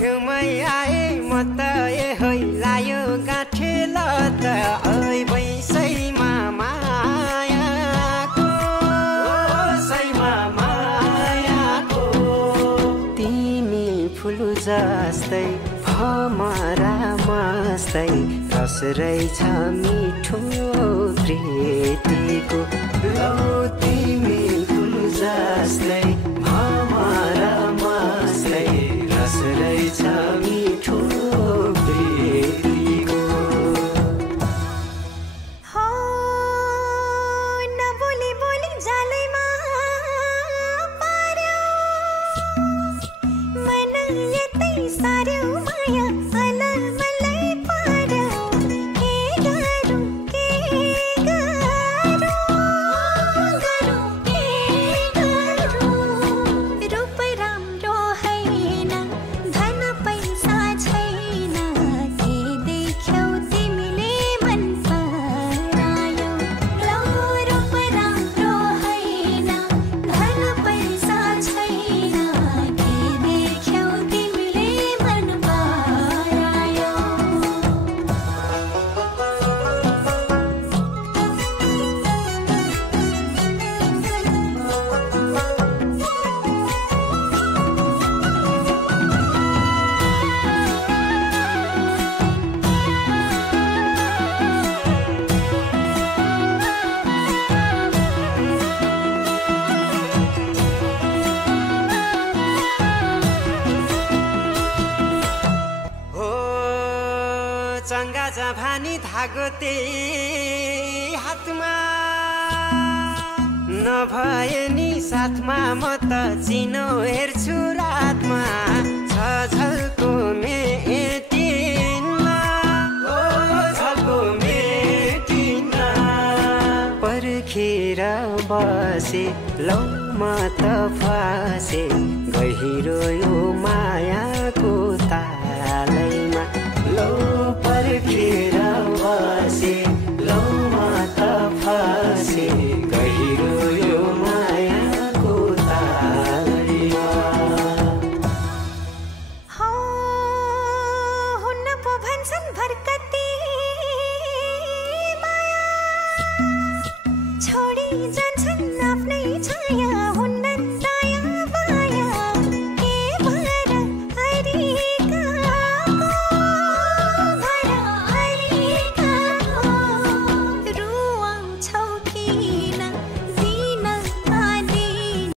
छेउमै आए म त है लायो गाँठे ल त ऐ बैसैमा मायाको सैमा मायाको तिमी फुल जस्तै भमरा मस्तै रस रहेछ मिठो प्रीतिको लौ तिमी फुल जस्तै भमरा मस्तै रस रहेछ मिठो प्रीतिको हो नबोली बोली जालैमा पार्यो मन यतै सार्यो माया अलमलै पार्यो के गरौँ के गरौँ के गरौँ रूप राम्रो हैन धन पैसा छैन के देख्यौ तिमीले मन परायो लौ रूप राम्रो हैन धन पैसा छैन के देख्यौ तिमीले मन परायो हो चङ्गा जभानी धागो त्यही हातमा नभए नि साथमा म त चिनो हेर्छु रातमा छ झल्को मेटिन्न ओ झल्को मेटिन्न पर्खेर बसे लौ म त फसे गहिरो